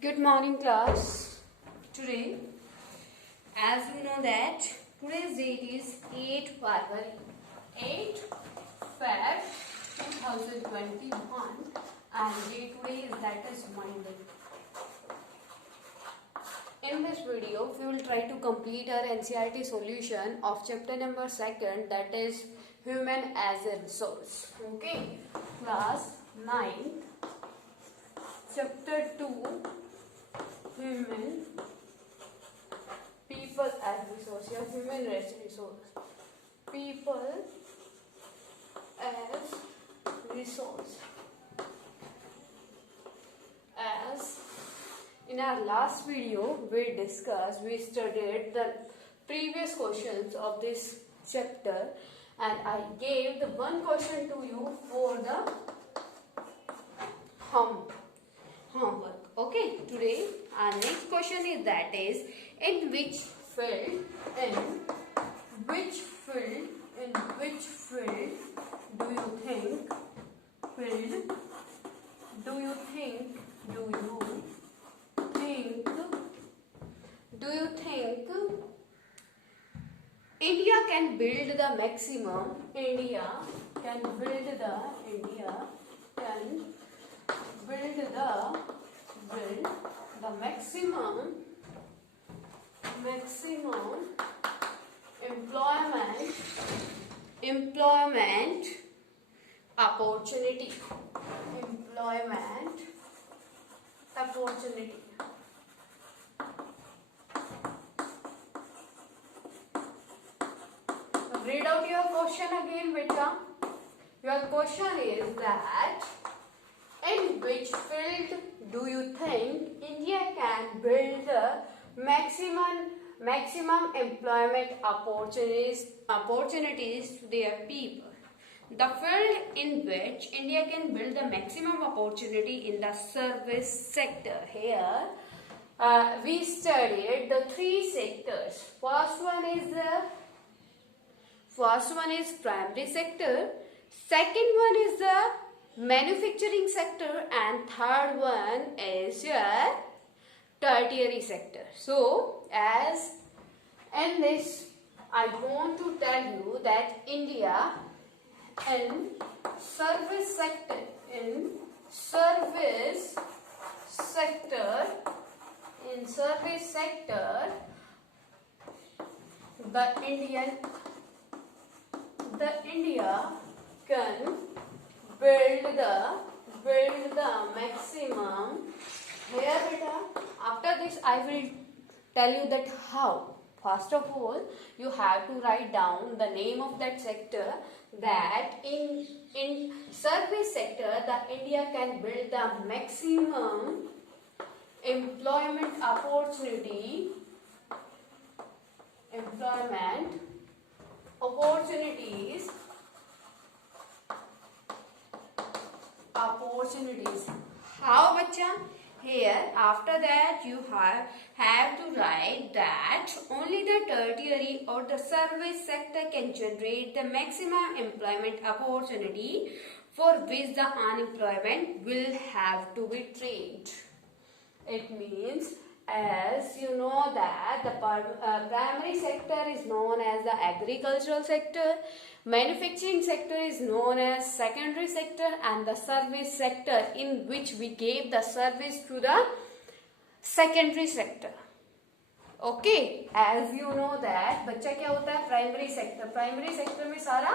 Good morning, class. Today, as you know that today's date is 8 February, 8 Feb 2021, and day today is that is Monday. In this video, we will try to complete our NCERT solution of chapter number 2, that is Human as a Resource. Okay, class 9, chapter 2. Human people as resource or human resource. People as resource. As in our last video we studied the previous questions of this chapter, and I gave the one question to you for the homework. Okay, today our next question is that is in which field do you think India can build the maximum employment opportunity. Read out your question again, beta. Your question is that in which field do you think India can build the maximum employment opportunities to their people? The field in which India can build the maximum opportunity in the service sector. Here we studied the three sectors. First one is primary sector, second one is the manufacturing sector, and third one is your tertiary sector. So as in this I want to tell you that India in service sector the India can build the maximum. Here beta, after this I will tell you that how. First of all, you have to write down the name of that sector, that in service sector the India can build the maximum employment opportunities how bacha? Here after that you have to write that only the tertiary or the service sector can generate the maximum employment opportunity for which the unemployment will have to be trained. It means, as you know that the primary sector is known as the agricultural sector, manufacturing sector is known as secondary sector, and the service sector in which we gave the service to the secondary sector. Okay, as you know that बच्चा क्या होता है primary sector में सारा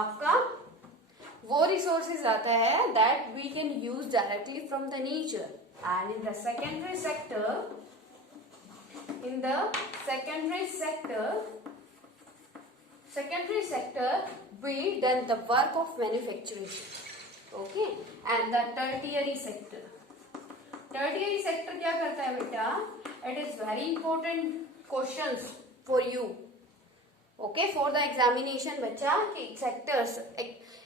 आपका वो resources आता है that we can use directly from the nature. And in the secondary sector we done the work of manufacturing. Okay, and the tertiary sector क्या करता है बेटा? It is very important questions for you. Okay, for the examination बच्चा कि sectors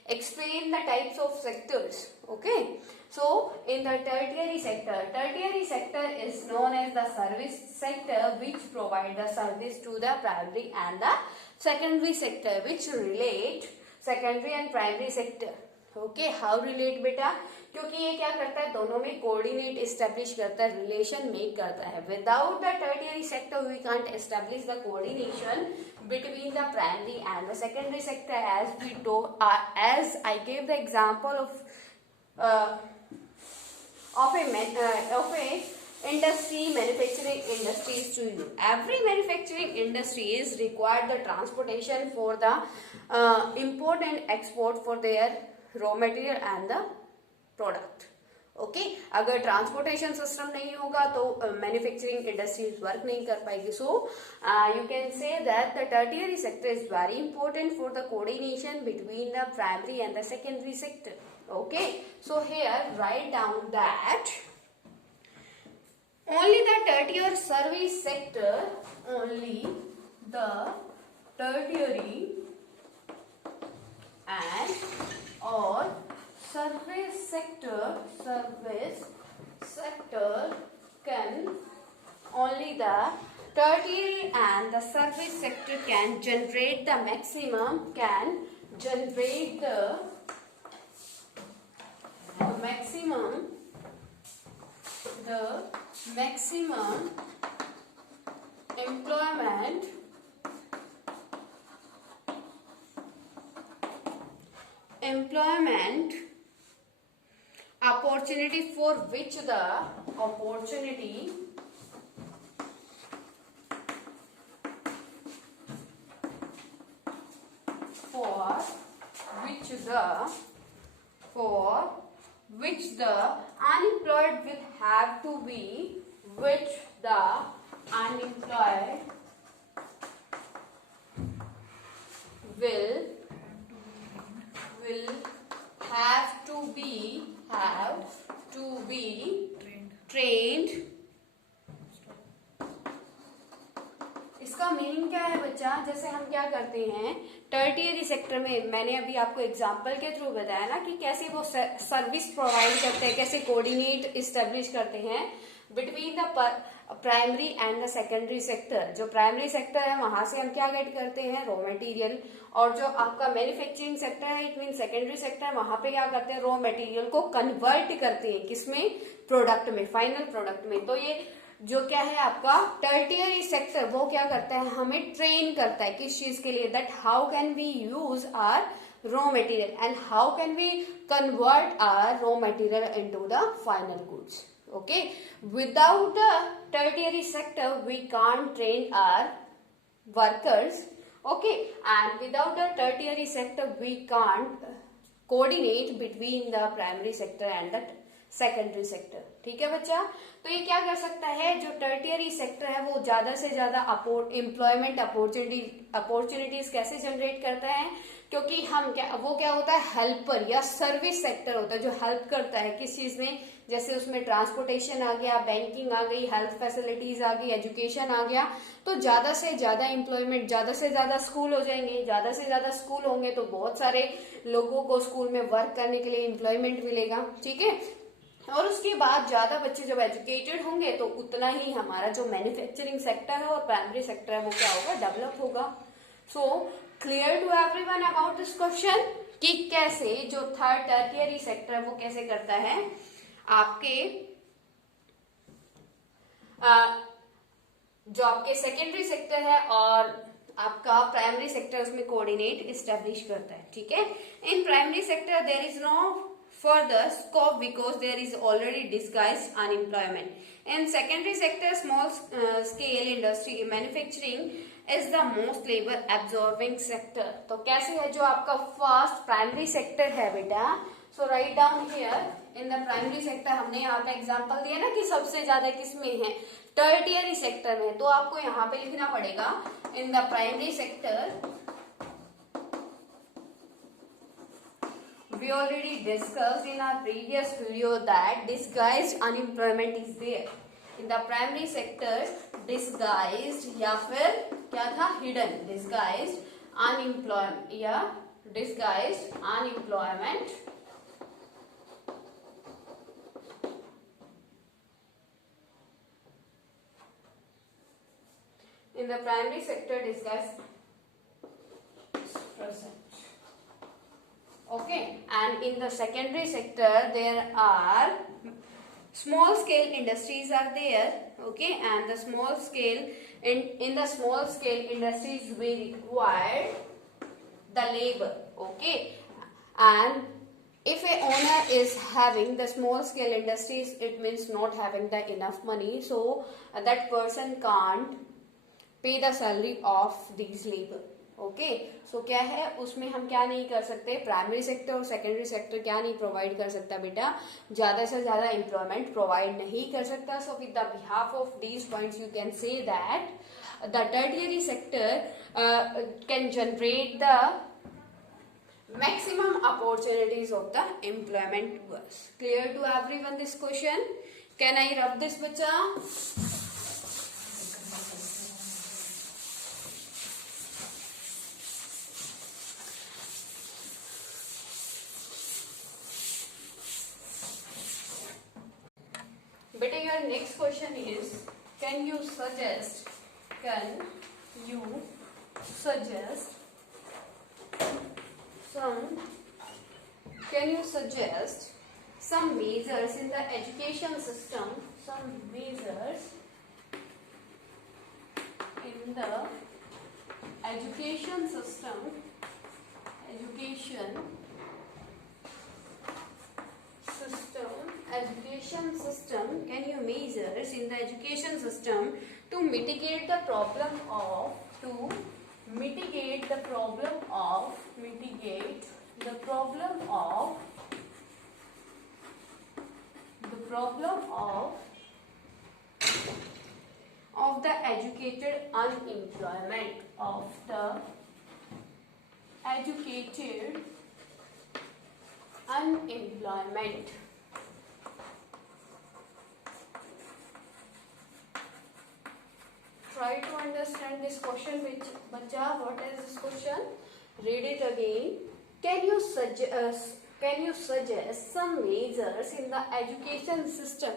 explain the types of sectors. Okay, so in the tertiary sector is known as the service sector which provide the service to the primary and the secondary sector, which relate secondary and primary sector. Okay, how relate beta? क्योंकि ये क्या करता है, दोनों में coordinate establish करता है, relation make करता है. Without the tertiary sector we can't establish the coordination between the primary and the secondary sector, as I gave the example of a industry, manufacturing industries to you. Every manufacturing industry is required the transportation for the import and export for their raw material and the product. Okay अगर transportation system नहीं होगा तो manufacturing industries work नहीं कर पाएगी. So you can say that the tertiary sector is very important for the coordination between the primary and the secondary sector. Okay so here write down that only the tertiary service sector, only the tertiary and or service sector can, only the tertiary and the service sector can generate the maximum, can generate the maximum employment opportunity for which the opportunity unemployed will have to be, which the unemployed will have to be trained. इसका meaning क्या है बच्चा, जैसे हम क्या करते हैं tertiary sector में, मैंने अभी आपको एग्जांपल के थ्रू बताया ना कि कैसे वो सर्विस प्रोवाइड करते हैं, कैसे कोऑर्डिनेट इस्टेब्लिश करते हैं between the primary and the secondary sector. जो प्राइमरी सेक्टर है वहां से हम क्या गेट करते हैं, रॉ मटेरियल, और जो आपका मैन्युफैक्चरिंग सेक्टर है इट मीन सेकेंडरी सेक्टर, वहां पे क्या करते हैं, रॉ मटेरियल को कन्वर्ट करते हैं किसमें, प्रोडक्ट में, फाइनल प्रोडक्ट में. तो ये जो क्या है आपका टर्टियरी सेक्टर, वो क्या करता है, हमें ट्रेन करता है किस चीज के लिए, that how can we use our raw material and how can we convert our raw material into the final goods. Okay, without the tertiary sector we can't train our workers. Okay, and without the tertiary sector we can't coordinate between the primary sector and the secondary sector. ठीक है बच्चा, तो ये क्या कर सकता है, जो टर्टियरी सेक्टर है वो ज्यादा से ज्यादा एम्प्लॉयमेंट अपॉर्चुनिटीज कैसे जनरेट करता है, क्योंकि हम क्या होता है, हेल्पर या सर्विस सेक्टर होता है जो हेल्प करता है किस चीज में, जैसे उसमें ट्रांसपोर्टेशन आ गया, बैंकिंग आ गई, हेल्थ फैसिलिटीज आ गई, एजुकेशन आ गया. तो ज्यादा से ज्यादा एम्प्लॉयमेंट, ज्यादा से ज्यादा स्कूल हो जाएंगे, ज्यादा से ज्यादा स्कूल होंगे तो बहुत सारे लोगों को स्कूल में वर्क करने के लिए एम्प्लॉयमेंट मिलेगा. ठीक है, और उसके बाद ज्यादा बच्चे जब एजुकेटेड होंगे तो उतना ही हमारा जो मैन्युफैक्चरिंग सेक्टर है और प्राइमरी सेक्टर है वो क्या होगा, डेवलप होगा. So clear to everyone about this question कि कैसे जो थर्ड टर्टियरी सेक्टर है वो कैसे करता है आपके जो आपके सेकेंडरी सेक्टर है और आपका प्राइमरी सेक्टर उसमें कोऑर्डिनेट इस्टेब्लिश करता है. ठीक है, in primary sector there is no further scope because there is already disguised unemployment. In secondary sector, small scale industry manufacturing is the most labor absorbing sector. तो कैसे है जो आपका फर्स्ट प्राइमरी सेक्टर है बेटा, so write down here in the primary sector, हमने यहाँ पे एग्जांपल दिया ना कि सबसे ज्यादा किसमें है, टर्टियरी सेक्टर में. तो आपको यहाँ पे लिखना पड़ेगा इन the primary sector. We already discussed in our previous video that disguised unemployment is there. In the primary sector, disguised या फिर क्या था, hidden, disguised unemployment या disguised unemployment in the primary sector disguised present. Okay, and in the secondary sector there are small scale industries are there. Okay, and the small scale in the small scale industries we require the labor. Okay, and if a owner is having the small scale industries, it means not having the enough money, so that person can't pay the salary of these labor. Okay, so क्या है उसमें हम क्या नहीं कर सकते, primary sector और secondary sector क्या नहीं प्रोवाइड कर सकता बेटा, ज्यादा से ज्यादा एम्प्लॉयमेंट प्रोवाइड नहीं कर सकता. So with the behalf of these points you can say that the tertiary sector can generate the maximum opportunities of the employment was. Clear to everyone this question? Can I rub this bacha? Beta, your next question is, can you suggest some measures in the education system, can you measures in the education system to mitigate the problem of the educated unemployment, Try to understand this question, which bacha, what is this question? Read it again. Can you suggest some measures in the education system?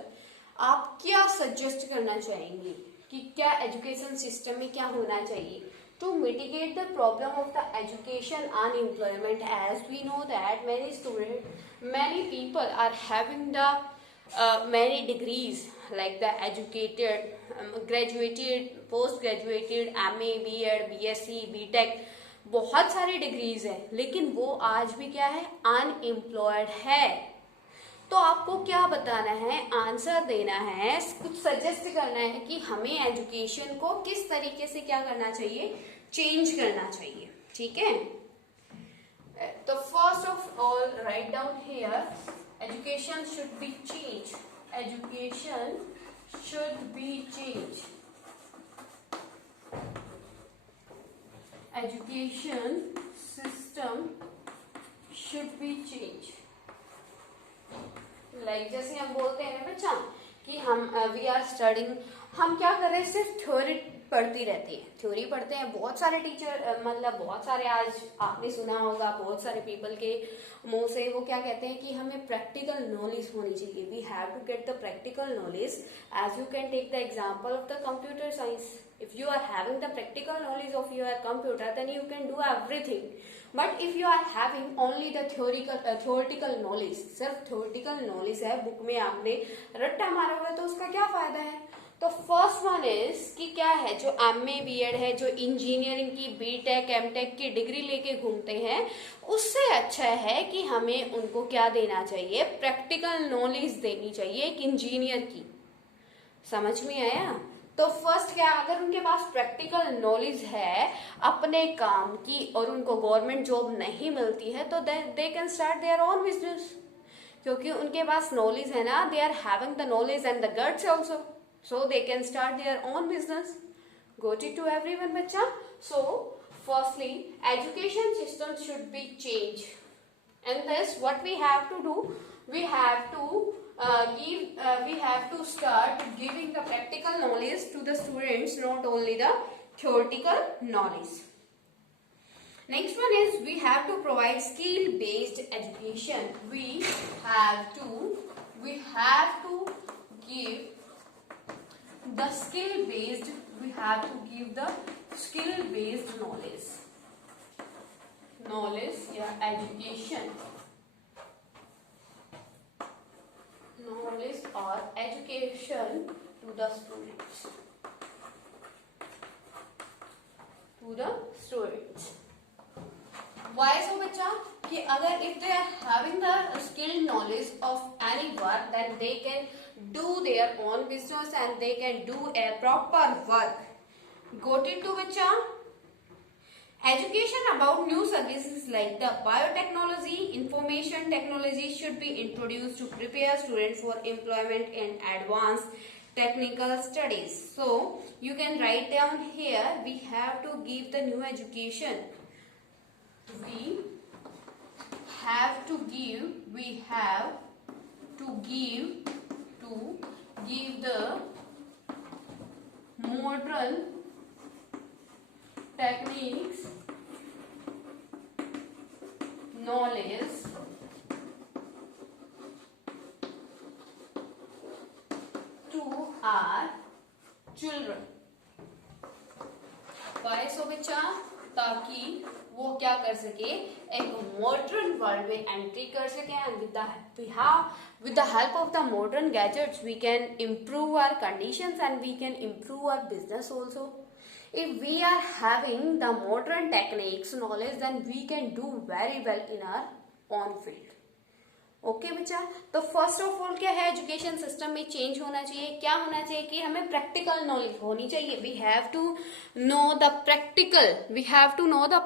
आप क्या suggest करना चाहेंगे कि क्या education system में क्या होना चाहिए to mitigate the problem of the education unemployment? As we know that many people are having the many degrees, like the educated, graduated, post graduated, MA, B.Ed, BSc, BTech, बहुत सारी degrees है, लेकिन वो आज भी क्या है, अनएम्प्लॉयड है. तो आपको क्या बताना है, आंसर देना है, कुछ सजेस्ट करना है कि हमें एजुकेशन को किस तरीके से क्या करना चाहिए, चेंज करना चाहिए. ठीक है, तो first of all right down here, education should be changed. Education system should be changed. Like जैसे हम बोलते हैं ना बच्चा कि हम वी आर स्टडिंग, हम क्या कर रहे हैं, सिर्फ थ्योरी पढ़ती रहती है, थ्योरी पढ़ते हैं. बहुत सारे टीचर, मतलब बहुत सारे, आज आपने सुना होगा बहुत सारे पीपल के मुंह से, वो क्या कहते हैं कि हमें प्रैक्टिकल नॉलेज होनी चाहिए. We have to get the practical knowledge. As you can take the example of the computer science. If you are having the practical knowledge of your computer, then you can do everything. But if you are having only the theoretical knowledge, सिर्फ theoretical knowledge है, book में आपने रट्टा मारा हुआ है, तो उसका क्या फायदा है. तो फर्स्ट वन इज कि क्या है, जो MA B.Ed है, जो इंजीनियरिंग की BTech M.Tech की डिग्री लेके घूमते हैं, उससे अच्छा है कि हमें उनको क्या देना चाहिए, प्रैक्टिकल नॉलेज देनी चाहिए एक इंजीनियर की. समझ में आया. तो फर्स्ट क्या, अगर उनके पास प्रैक्टिकल नॉलेज है अपने काम की और उनको गवर्नमेंट जॉब नहीं मिलती है, तो they can start their own business, क्योंकि उनके पास नॉलेज है ना, they are having the knowledge and the guts also, so they can start their own business. Got it to everyone, bacha? So firstly, education system should be changed, and this what we have to do, we have to start giving the practical knowledge to the students, not only the theoretical knowledge. Next one is, we have to provide skill based education. We have to give the skill based knowledge. knowledge या education, knowledge or education to the students, Why so बच्चा कि अगर if they are having the skilled knowledge of any work, then they can do their own business and they can do a proper work. Got it to बच्चा? Education about new services like the biotechnology, information technology should be introduced to prepare students for employment in advanced technical studies. So you can write down here, we have to give the new education. We have to give the modern techniques, knowledge to our children. Why so बच्चा? ताकि वो क्या कर सके, एक modern world में entry कर सके and with the help of the modern gadgets we can improve our conditions and we can improve our business also. If we are having the modern techniques knowledge, then we can do very well in our own field. Okay बच्चा, तो first of all क्या है, education system में change होना चाहिए. क्या होना चाहिए कि हमें प्रैक्टिकल नॉलेज होनी चाहिए. We have to know the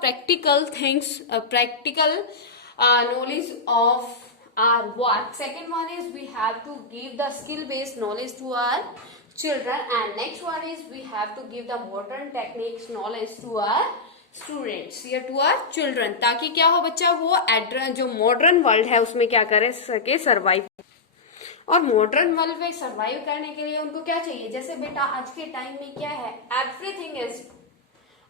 practical things, practical knowledge of our work. Second one is we have to give the skill based knowledge to our children, and next one is we have to give the modern techniques knowledge to our students या to our children, ताकि क्या हो बच्चा, वो जो modern world है उसमें क्या कर सके, सर्वाइव. और मॉडर्न वर्ल्ड में सर्वाइव करने के लिए उनको क्या चाहिए, जैसे बेटा आज के टाइम में क्या है, एवरीथिंग इज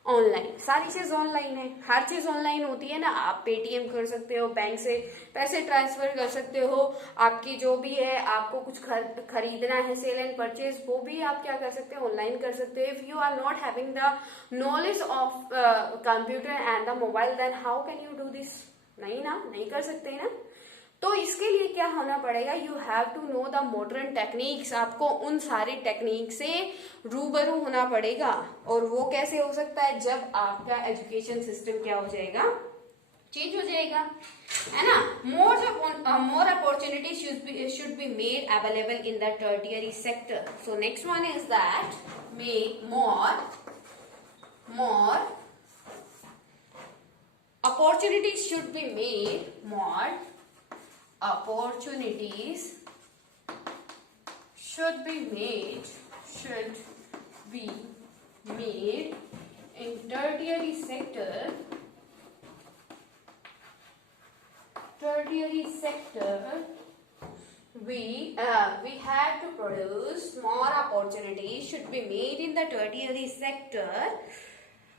ऑनलाइन. सारी चीज ऑनलाइन है, हर चीज ऑनलाइन होती है ना. आप पेटीएम कर सकते हो, बैंक से पैसे ट्रांसफर कर सकते हो, आपकी जो भी है, आपको कुछ खरीदना है, सेल एंड परचेज, वो भी आप क्या कर सकते हो, ऑनलाइन कर सकते हो. If you are not having the knowledge of computer and the mobile, then how can you do this. नहीं कर सकते ना. तो इसके लिए क्या होना पड़ेगा, you have to know the modern techniques. आपको उन सारी टेक्निक से रूबरू होना पड़ेगा. और वो कैसे हो सकता है, जब आपका एजुकेशन सिस्टम क्या हो जाएगा, चेंज हो जाएगा, है ना. More opportunity should be made available in the tertiary sector. So next one is that make more opportunities should be made, more opportunities should be made in tertiary sector. We have to produce more opportunities should be made in the tertiary sector,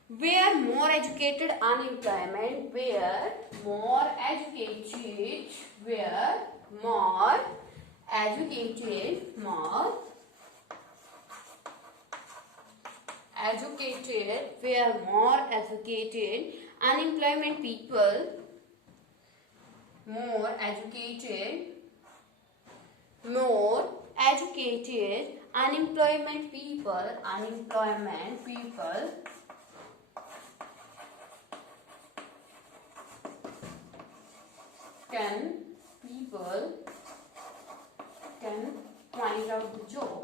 where more educated unemployment, where more educated, where more educated unemployment people, more educated unemployment people can find out the job.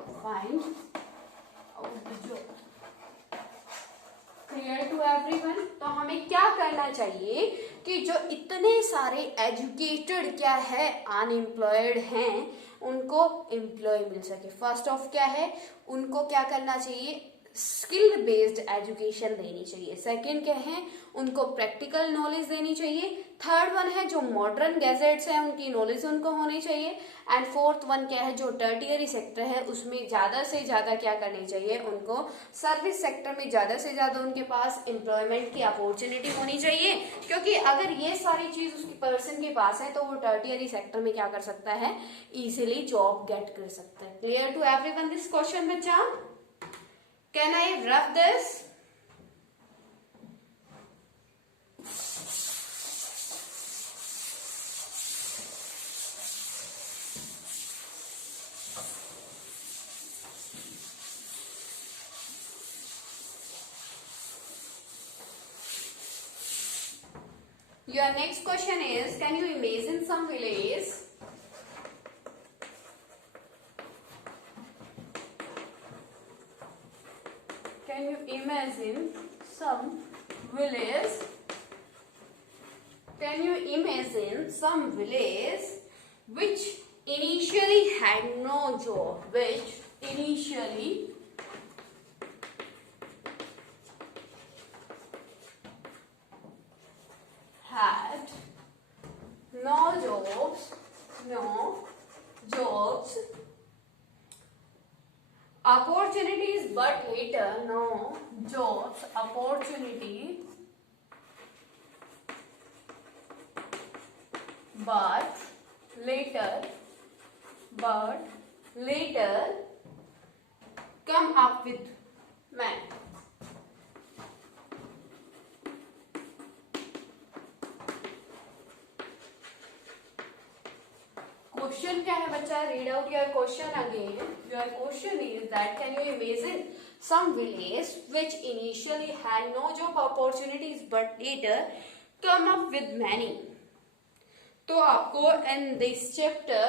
Clear to everyone? तो हमें क्या करना चाहिए कि जो इतने सारे educated क्या है, अनएम्प्लॉयड हैं, उनको एम्प्लॉय मिल सके. फर्स्ट ऑफ क्या है, उनको क्या करना चाहिए, स्किल बेस्ड एजुकेशन देनी चाहिए. सेकंड क्या है, उनको प्रैक्टिकल नॉलेज देनी चाहिए. थर्ड वन है जो मॉडर्न गैजेट्स हैं उनकी नॉलेज उनको होनी चाहिए. एंड फोर्थ वन क्या है, जो टर्टियरी सेक्टर है उसमें ज्यादा से ज्यादा क्या करनी चाहिए, उनको सर्विस सेक्टर में ज्यादा से ज्यादा उनके पास एम्प्लॉयमेंट की अपॉर्चुनिटी होनी चाहिए. क्योंकि अगर ये सारी चीज उसकी पर्सन के पास है तो वो टर्टियरी सेक्टर में क्या कर सकता है, इजिली जॉब गेट कर सकता है. Clear to everyone this question बच्चा? Can I rub this? Your next question is, can you imagine some village? Can you imagine some village? Can you imagine some village which initially had no job, which initially had no jobs, opportunities, but later no jobs, opportunity, but later come up with man. Question क्या है बच्चा? Read out your question again. Your question is that can you imagine some village which initially had no job opportunities but later come up with many. तो आपको in this chapter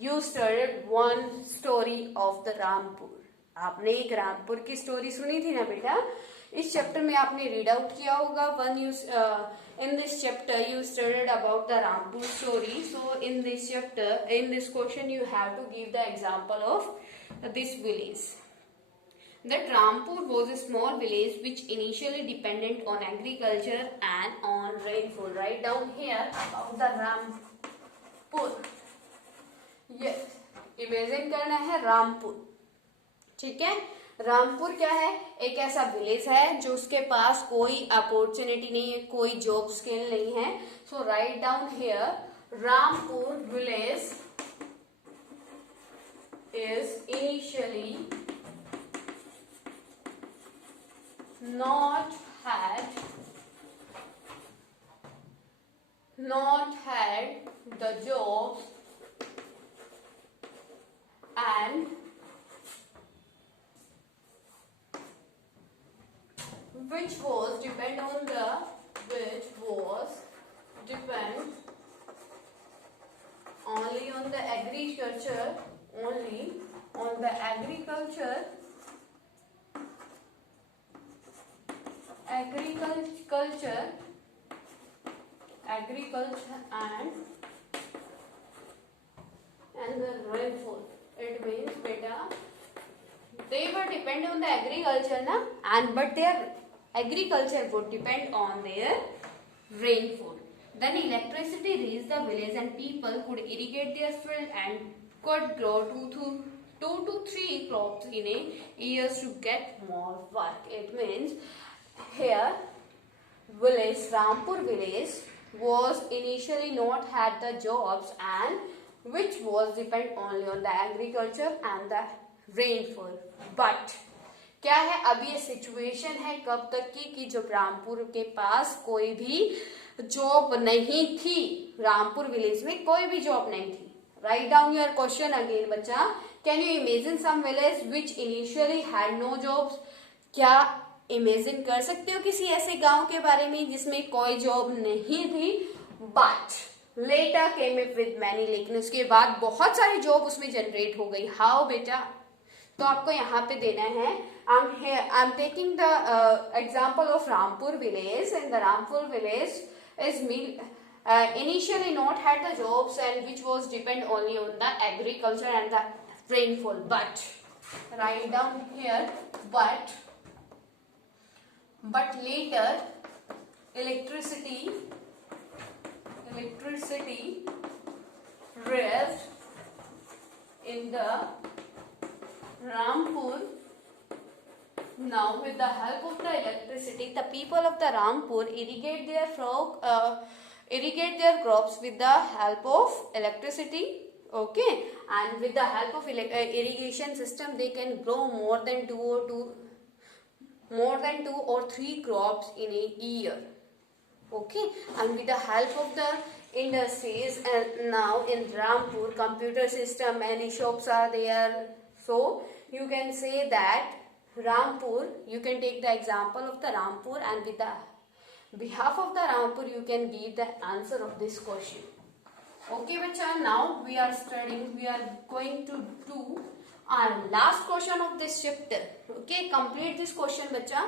you studied one story of the Rampur. आपने एक रामपुर की story सुनी थी ना बेटा? इस चैप्टर में आपने रीड आउट किया होगा. In this chapter you studied about the Rampur story. So in this chapter, in this question, you have to give the example of this village. That Rampur was a small village which initially depended on agriculture and on rainfall. Write down here about the Rampur. Yes, imagine करना है रामपुर. ठीक है. रामपुर क्या है? एक ऐसा village है जो उसके पास कोई अपॉर्चुनिटी नहीं है, कोई जॉब स्किल नहीं है. So write down here Rampur village is initially not had the jobs and which was depend only on the agriculture, and the rainfall. It means beta they were dependent on the agriculture na, and but their agriculture would depend on their rainfall. Then electricity reached the village and people could irrigate their field and could grow 2 to 3 crops in a year to get more work. It means here village, Rampur village was initially not had the jobs and which was depend only on the agriculture and the rainfall. But क्या है, अब ये situation है कब तक की कि जब रामपुर के पास कोई भी जॉब नहीं थी. रामपुर विलेज में कोई भी जॉब नहीं थी. Write down your question again बच्चा. Can you imagine some village which initially had no jobs? क्या इमेजिन कर सकते हो किसी ऐसे गांव के बारे में जिसमें कोई जॉब नहीं थी but later came up with many, लेकिन उसके बाद बहुत सारी जॉब उसमें जनरेट हो गई. हाउ बेटा? तो आपको यहाँ पे देना है I am taking the example of Rampur village. And the Rampur village is initially not had the jobs and which was depend only on the agriculture and the rainfall. But write down here but later electricity raised in the Rampur. Now with the help of the electricity, the people of the Rampur irrigate their crops with the help of electricity. Okay, and with the help of irrigation system they can grow more than 2 or 3 crops in a year. Okay, and with the help of the industries, and now in Rampur computer system, many shops are there. So you can say that Rampur, you can take the example of the Rampur, and with the behalf of the Rampur you can give the answer of this question. Okay bacha, now we are going to do our last question of this chapter. Okay, complete this question बच्चा.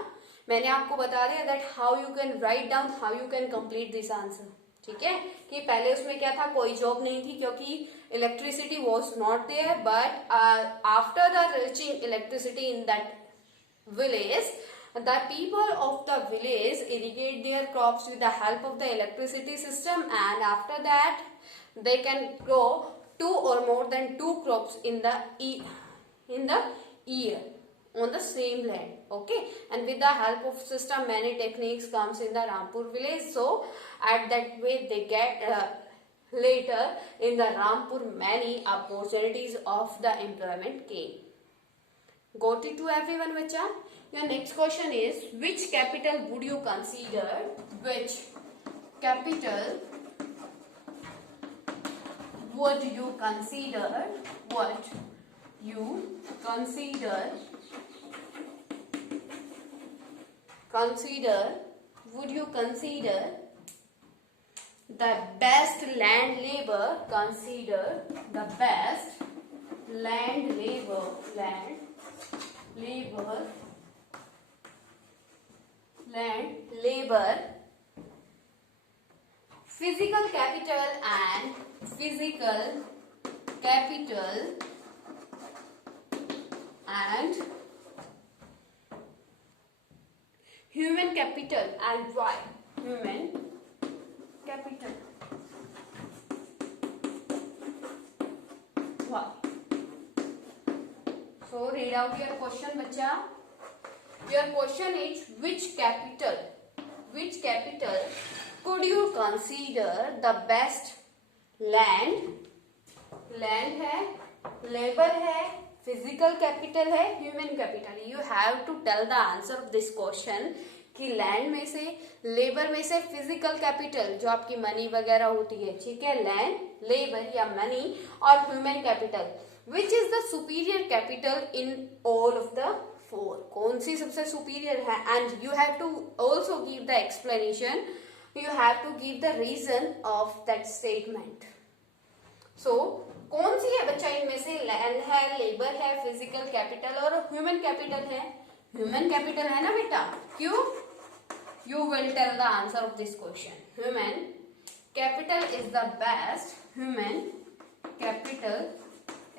मैंने आपको बता दिया that how you can write down, how you can complete this answer. ठीक है, कि पहले उसमें क्या था, कोई जॉब नहीं थी क्योंकि electricity was not there, but after the reaching electricity in that village, the people of the village irrigate their crops with the help of the electricity system, and after that they can grow 2 or more than 2 crops in the year on the same land. Okay, and with the help of system many techniques comes in the Rampur village, so at that way they get later in the Rampur many opportunities of the employment came. Got it to everyone bacha? Your next question is, which capital would you consider? Which capital would you consider? What you consider? Would you consider the best land labor? Consider the best land labor. Physical capital and human capital, and why? Human capital. Why? So read out your question bacha. Your question is, which capital could you consider the best land है, labor है, physical capital है, human capital. You have to tell the answer of this question कि land में से, labour में से, physical capital जो आपकी मनी वगैरह होती है, ठीक है, लैंड, लेबर या मनी, और human capital, which is the superior capital in all of the four, कौन सी सबसे सुपीरियर है, and you have to also give the explanation, you have to give the reason of that statement. So कौन सी है बच्चा इनमें से, लैंड है, लेबर है, फिजिकल कैपिटल और ह्यूमन कैपिटल है? ह्यूमन कैपिटल है ना बेटा, क्यों? You will tell the answer of this question. Human capital is the best. Human capital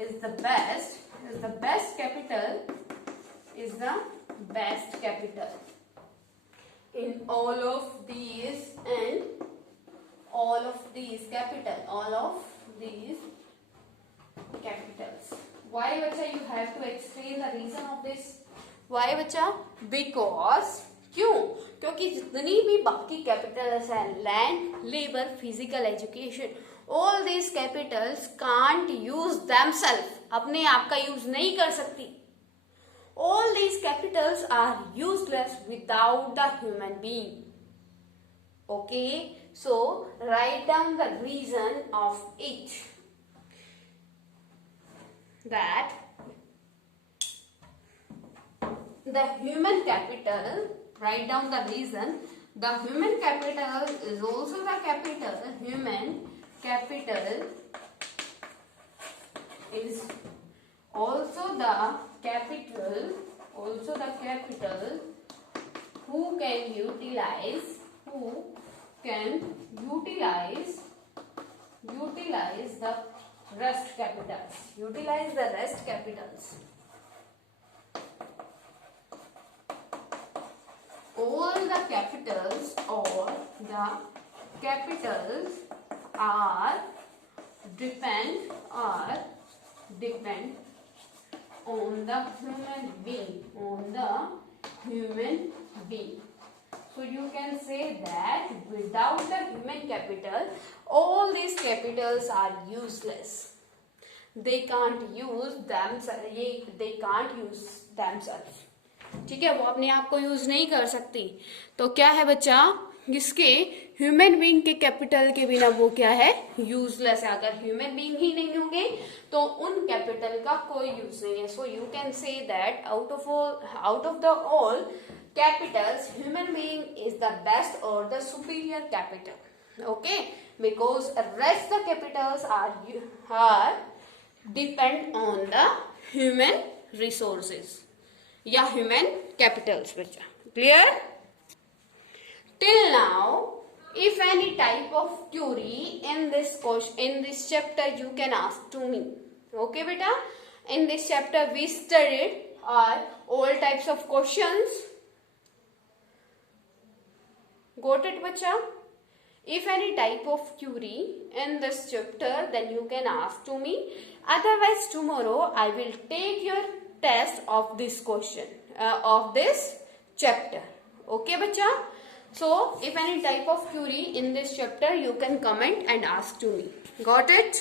is the best. Is the best capital. Is the best capital in all of these and all of these capital. All of these capitals. Why, bacha? You have to explain the reason of this. Why, bacha? Because क्यों? क्योंकि जितनी भी बाकी capitals हैं, land, labour, physical education, all these capitals can't use themself, अपने आप का use नहीं कर सकती. All these capitals are useless without the human being. Okay, so write down the reason of each. That the human capital, write down the reason, the human capital is also the capital, human capital is also the capital who can utilize the rest capitals. All the capitals or the capitals are depend on the human being. So you can say that without the human capital, all these capitals are useless. They can't use themselves. ठीक है, वो अपने आप को use नहीं कर सकती. तो क्या है बच्चा, इसके ह्यूमन बीइंग के कैपिटल के बिना वो क्या है, यूजलेस है. अगर ह्यूमन बीइंग ही नहीं होंगे तो उन कैपिटल का कोई यूज नहीं है. So you can say that out of the all capitals, human being is the best or the superior capital. Okay, because rest the capitals are depend on the human resources या human capitals बच्चा. Clear? Till now, if any type of query in this chapter you can ask to me. Okay beta, in this chapter we studied all types of questions. Got it bacha? If any type of query in this chapter, then you can ask to me. Otherwise tomorrow I will take your test of this question of this chapter. Okay bacha? So if any type of query in this chapter, you can comment and ask to me. Got it?